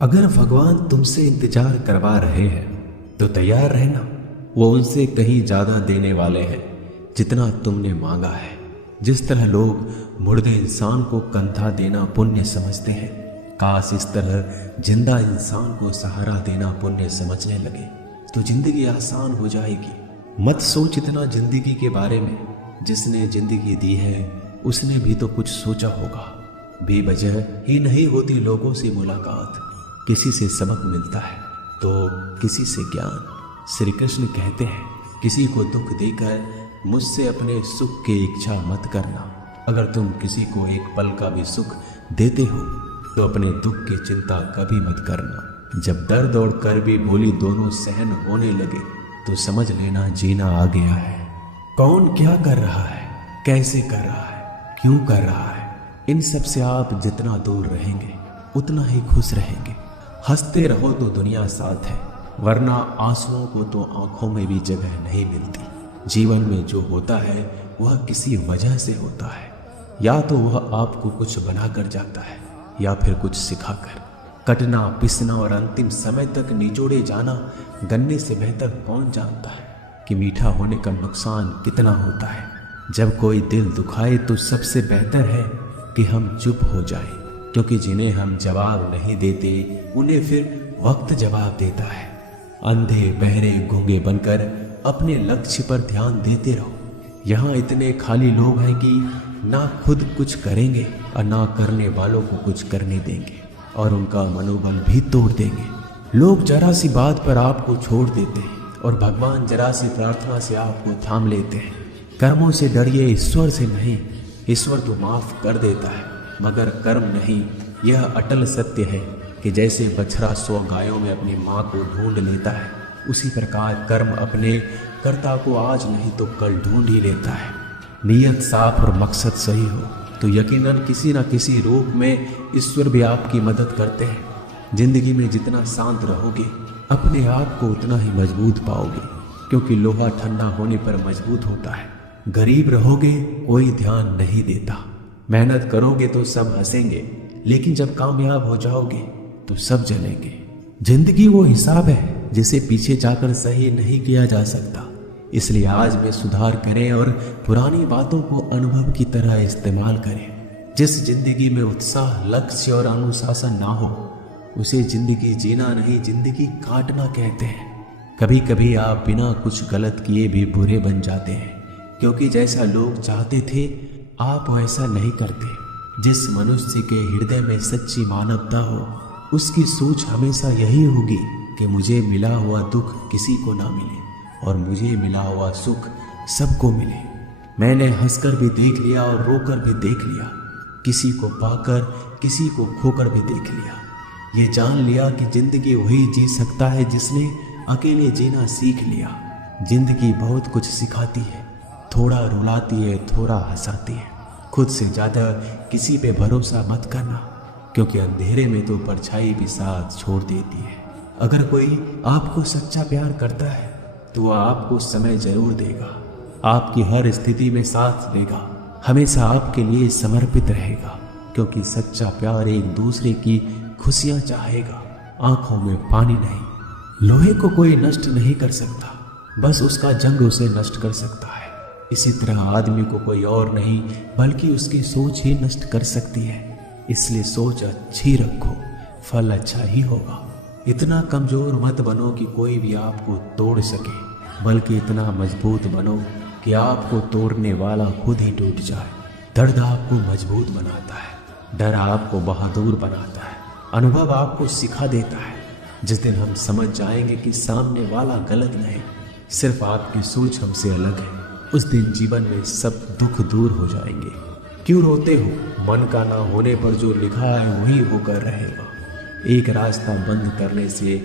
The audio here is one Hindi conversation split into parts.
अगर भगवान तुमसे इंतजार करवा रहे हैं तो तैयार रहना। वो उनसे कहीं ज्यादा देने वाले हैं जितना तुमने मांगा है। जिस तरह लोग मुर्दे इंसान को कंधा देना पुण्य समझते हैं, काश इस तरह जिंदा इंसान को सहारा देना पुण्य समझने लगे तो जिंदगी आसान हो जाएगी। मत सोच इतना जिंदगी के बारे में। जिसने जिंदगी दी है उसने भी तो कुछ सोचा होगा। बेवजह ही नहीं होती लोगों से मुलाकात, किसी से सबक मिलता है तो किसी से ज्ञान। श्री कृष्ण कहते हैं, किसी को दुख देकर मुझसे अपने सुख की इच्छा मत करना। अगर तुम किसी को एक पल का भी सुख देते हो तो अपने दुख की चिंता कभी मत करना। जब दर्द और कर्बी बोली दोनों सहन होने लगे तो समझ लेना जीना आ गया है। कौन क्या कर रहा है, कैसे कर रहा है, क्यों कर रहा है, इन सब से आप जितना दूर रहेंगे उतना ही खुश रहेंगे। हंसते रहो तो दुनिया साथ है, वरना आंसुओं को तो आंखों में भी जगह नहीं मिलती। जीवन में जो होता है वह किसी वजह से होता है। या तो वह आपको कुछ बनाकर जाता है या फिर कुछ सिखाकर। कटना, पिसना और अंतिम समय तक निचोड़े जाना गन्ने से बेहतर कौन जानता है कि मीठा होने का नुकसान कितना होता है। जब कोई दिल दुखाए तो सबसे बेहतर है कि हम चुप हो जाएं, क्योंकि जिन्हें हम जवाब नहीं देते उन्हें फिर वक्त जवाब देता है। अंधे बहरे गूंगे बनकर अपने लक्ष्य पर ध्यान देते रहो। यहाँ इतने खाली लोग हैं कि ना खुद कुछ करेंगे और ना करने वालों को कुछ करने देंगे और उनका मनोबल भी तोड़ देंगे। लोग जरा सी बात पर आपको छोड़ देते हैं और भगवान जरा सी प्रार्थना से आपको थाम लेते हैं। कर्मों से डरिए, ईश्वर से नहीं। ईश्वर तो माफ कर देता है मगर कर्म नहीं। यह अटल सत्य है कि जैसे बछड़ा 100 गायों में अपनी माँ को ढूंढ लेता है, उसी प्रकार कर्म अपने कर्ता को आज नहीं तो कल ढूंढ ही लेता है। नीयत साफ और मकसद सही हो तो यकीनन किसी न किसी रूप में ईश्वर भी आपकी मदद करते हैं। जिंदगी में जितना शांत रहोगे अपने आप को उतना ही मजबूत पाओगे, क्योंकि लोहा ठंडा होने पर मजबूत होता है। गरीब रहोगे कोई ध्यान नहीं देता। मेहनत करोगे तो सब हंसेंगे, लेकिन जब कामयाब हो जाओगे तो सब जलेंगे। जिंदगी वो हिसाब है जिसे पीछे जाकर सही नहीं किया जा सकता। इसलिए आज में सुधार करें और पुरानी बातों को अनुभव की तरह इस्तेमाल करें। जिस जिंदगी में उत्साह, लक्ष्य और अनुशासन ना हो उसे जिंदगी जीना नहीं, जिंदगी काटना कहते हैं। कभी कभी आप बिना कुछ गलत किए भी बुरे बन जाते हैं, क्योंकि जैसा लोग चाहते थे आप वैसा नहीं करते। जिस मनुष्य के हृदय में सच्ची मानवता हो उसकी सोच हमेशा यही होगी कि मुझे मिला हुआ दुख किसी को ना मिले और मुझे मिला हुआ सुख सबको मिले। मैंने हंसकर भी देख लिया और रोकर भी देख लिया, किसी को पाकर किसी को खोकर भी देख लिया। ये जान लिया कि जिंदगी वही जी सकता है जिसने अकेले जीना सीख लिया। जिंदगी बहुत कुछ सिखाती है, थोड़ा रुलाती है, थोड़ा हंसाती है। खुद से ज़्यादा किसी पे भरोसा मत करना, क्योंकि अंधेरे में तो परछाई भी साथ छोड़ देती है। अगर कोई आपको सच्चा प्यार करता है तो वह आपको समय जरूर देगा, आपकी हर स्थिति में साथ देगा, हमेशा आपके लिए समर्पित रहेगा। क्योंकि सच्चा प्यार एक दूसरे की खुशियाँ चाहेगा, आंखों में पानी नहीं। लोहे को कोई नष्ट नहीं कर सकता, बस उसका जंग उसे नष्ट कर सकता है। इसी तरह आदमी को कोई और नहीं बल्कि उसकी सोच ही नष्ट कर सकती है। इसलिए सोच अच्छी रखो, फल अच्छा ही होगा। इतना कमजोर मत बनो कि कोई भी आपको तोड़ सके, बल्कि इतना मजबूत बनो कि आपको तोड़ने वाला खुद ही टूट जाए। दर्द आपको मजबूत बनाता है, डर आपको बहादुर बनाता है, अनुभव आपको सिखा देता है। जिस दिन हम समझ जाएंगे कि सामने वाला गलत नहीं, सिर्फ आपकी सोच हमसे अलग है, उस दिन जीवन में सब दुख दूर हो जाएंगे। क्यों रोते हो? मन का ना होने पर जो लिखा है वही होकर रहेगा। एक रास्ता बंद करने से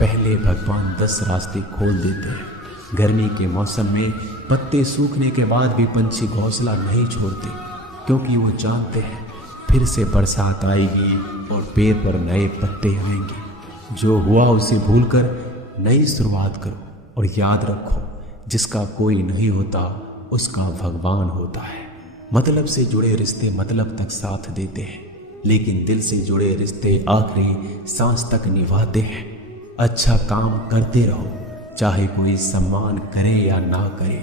पहले भगवान 10 रास्ते खोल देते हैं। गर्मी के मौसम में पत्ते सूखने के बाद भी पंछी घोंसला नहीं छोड़ते, क्योंकि वो जानते हैं फिर से बरसात आएगी और पेड़ पर नए पत्ते आएंगे। जो हुआ उसे भूलकर नई शुरुआत करो और याद रखो, जिसका कोई नहीं होता उसका भगवान होता है। मतलब से जुड़े रिश्ते मतलब तक साथ देते हैं, लेकिन दिल से जुड़े रिश्ते आखिरी सांस तक निभाते हैं। अच्छा काम करते रहो, चाहे कोई सम्मान करे या ना करे,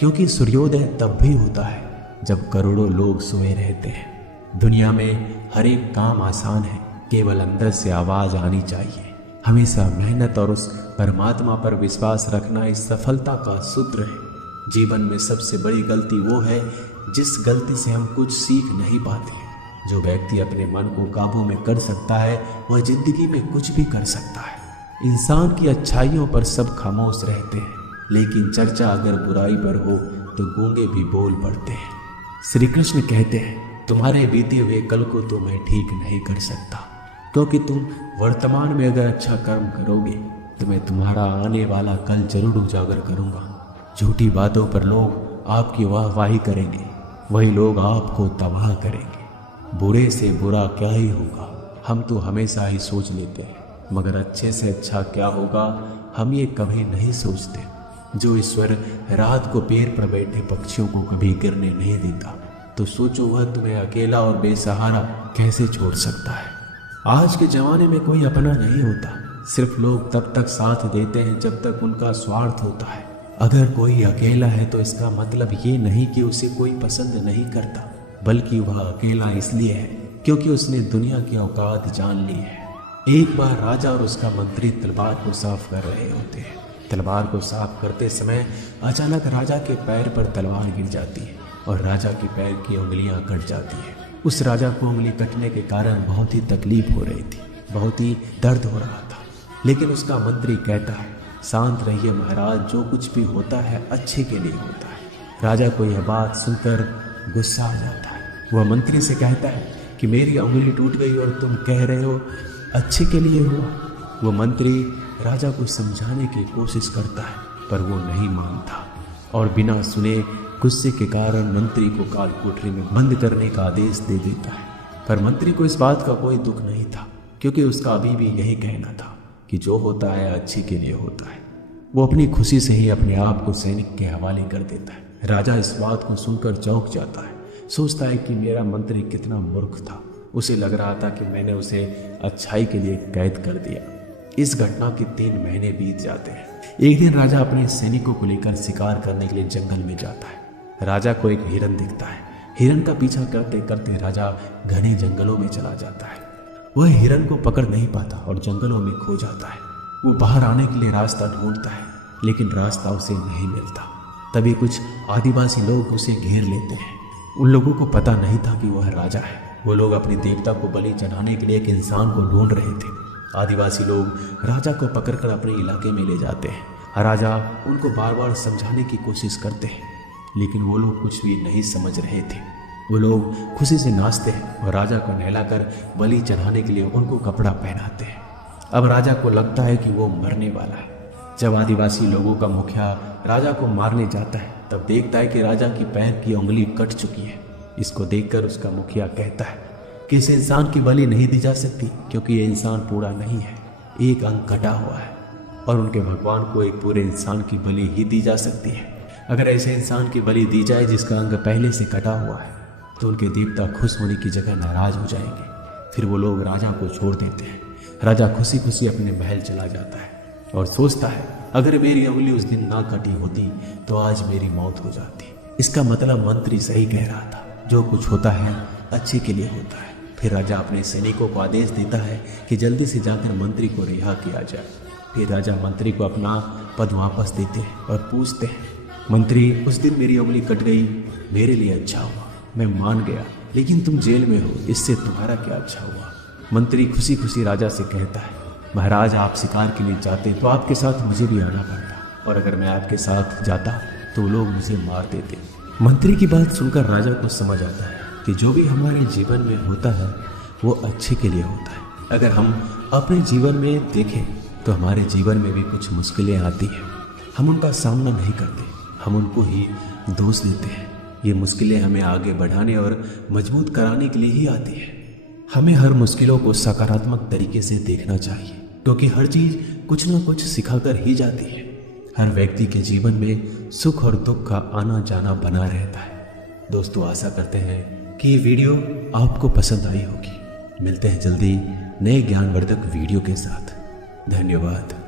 क्योंकि सूर्योदय तब भी होता है जब करोड़ों लोग सोए रहते हैं। दुनिया में हर एक काम आसान है, केवल अंदर से आवाज आनी चाहिए। हमेशा मेहनत और उस परमात्मा पर विश्वास रखना इस सफलता का सूत्र है। जीवन में सबसे बड़ी गलती वो है जिस गलती से हम कुछ सीख नहीं पाते। जो व्यक्ति अपने मन को काबू में कर सकता है वह जिंदगी में कुछ भी कर सकता है। इंसान की अच्छाइयों पर सब खामोश रहते हैं, लेकिन चर्चा अगर बुराई पर हो तो गूंगे भी बोल पड़ते हैं। श्री कृष्ण कहते हैं, तुम्हारे बीते हुए कल को तो मैं ठीक नहीं कर सकता, क्योंकि तुम वर्तमान में अगर अच्छा कर्म करोगे तो मैं तुम्हारा आने वाला कल जरूर उजागर करूंगा। झूठी बातों पर लोग आपकी वाहवाही करेंगे, वही लोग आपको तबाह करेंगे। बुरे से बुरा क्या ही होगा, हम तो हमेशा ही सोच लेते हैं, मगर अच्छे से अच्छा क्या होगा हम ये कभी नहीं सोचते। जो ईश्वर रात को पेड़ पर बैठे पक्षियों को कभी गिरने नहीं देता, तो सोचो वह तुम्हें अकेला और बेसहारा कैसे छोड़ सकता है। आज के ज़माने में कोई अपना नहीं होता, सिर्फ लोग तब तक साथ देते हैं जब तक उनका स्वार्थ होता है। अगर कोई अकेला है तो इसका मतलब ये नहीं कि उसे कोई पसंद नहीं करता, बल्कि वह अकेला इसलिए है क्योंकि उसने दुनिया की औकात जान ली है। एक बार राजा और उसका मंत्री तलवार को साफ कर रहे होते हैं। तलवार को साफ करते समय अचानक राजा के पैर पर तलवार गिर जाती है और राजा के पैर की उंगलियां कट जाती है। उस राजा को उंगली कटने के कारण बहुत ही तकलीफ हो रही थी, बहुत ही दर्द हो रहा था। लेकिन उसका मंत्री कहता है, शांत रहिए महाराज, जो कुछ भी होता है अच्छे के लिए होता है। राजा को यह बात सुनकर गुस्सा आ जाता है। वह मंत्री से कहता है कि मेरी उंगली टूट गई और तुम कह रहे हो अच्छे के लिए हुआ। वो मंत्री राजा को समझाने की कोशिश करता है, पर वो नहीं मानता और बिना सुने गुस्से के कारण मंत्री को काल कोठरी में बंद करने का आदेश दे देता है। पर मंत्री को इस बात का कोई दुख नहीं था, क्योंकि उसका अभी भी यही कहना था कि जो होता है अच्छे के लिए होता है। वो अपनी खुशी से ही अपने आप को सैनिक के हवाले कर देता है। राजा इस बात को सुनकर चौंक जाता है, सोचता है कि मेरा मंत्री कितना मूर्ख था। उसे लग रहा था कि मैंने उसे अच्छाई के लिए कैद कर दिया। इस घटना के 3 महीने बीत जाते हैं। एक दिन राजा अपने सैनिकों को लेकर शिकार करने के लिए जंगल में जाता है। राजा को एक हिरन दिखता है। हिरन का पीछा करते करते राजा घने जंगलों में चला जाता है। वह हिरन को पकड़ नहीं पाता और जंगलों में खो जाता है। वो बाहर आने के लिए रास्ता ढूंढता है, लेकिन रास्ता उसे नहीं मिलता। तभी कुछ आदिवासी लोग उसे घेर लेते हैं। उन लोगों को पता नहीं था कि वह राजा है। वो लोग अपने देवता को बलि चढ़ाने के लिए एक इंसान को ढूंढ रहे थे। आदिवासी लोग राजा को पकड़कर अपने इलाके में ले जाते हैं। राजा उनको बार बार समझाने की कोशिश करते हैं, लेकिन वो लोग कुछ भी नहीं समझ रहे थे। वो लोग खुशी से नाचते हैं और राजा को नहलाकर बलि चढ़ाने के लिए उनको कपड़ा पहनाते हैं। अब राजा को लगता है कि वो मरने वाला है। जब आदिवासी लोगों का मुखिया राजा को मारने जाता है, तब देखता है कि राजा की पैर की उंगली कट चुकी है। इसको देखकर उसका मुखिया कहता है कि इस इंसान की बलि नहीं दी जा सकती, क्योंकि ये इंसान पूरा नहीं है, एक अंग कटा हुआ है, और उनके भगवान को एक पूरे इंसान की बलि ही दी जा सकती है। अगर ऐसे इंसान की बलि दी जाए जिसका अंग पहले से कटा हुआ है, तो उनके देवता खुश होने की जगह नाराज हो जाएंगे। फिर वो लोग राजा को छोड़ देते हैं। राजा खुशी खुशी अपने महल चला जाता है और सोचता है, अगर मेरी उंगली उस दिन ना कटी होती तो आज मेरी मौत हो जाती। इसका मतलब मंत्री सही कह रहा था, जो कुछ होता है अच्छे के लिए होता है। फिर राजा अपने सैनिकों को आदेश देता है कि जल्दी से जाकर मंत्री को रिहा किया जाए। फिर राजा मंत्री को अपना पद वापस देते हैं और पूछते हैं, मंत्री, उस दिन मेरी उंगली कट गई, मेरे लिए अच्छा हुआ, मैं मान गया, लेकिन तुम जेल में हो, इससे तुम्हारा क्या अच्छा हुआ। मंत्री खुशी खुशी राजा से कहता है, महाराज, आप शिकार के लिए जाते तो आपके साथ मुझे भी आना पड़ता, और अगर मैं आपके साथ जाता तो लोग मुझे मार देते। मंत्री की बात सुनकर राजा को समझ आता है कि जो भी हमारे जीवन में होता है वो अच्छे के लिए होता है। अगर हम अपने जीवन में देखें तो हमारे जीवन में भी कुछ मुश्किलें आती हैं, हम उनका सामना नहीं करते, हम उनको ही दोष देते हैं। ये मुश्किलें हमें आगे बढ़ाने और मजबूत कराने के लिए ही आती हैं। हमें हर मुश्किलों को सकारात्मक तरीके से देखना चाहिए, क्योंकि हर चीज़ कुछ न कुछ सिखाकर ही जाती है। हर व्यक्ति के जीवन में सुख और दुख का आना जाना बना रहता है। दोस्तों, आशा करते हैं कि ये वीडियो आपको पसंद आई होगी। मिलते हैं जल्दी नए ज्ञानवर्धक वीडियो के साथ। धन्यवाद।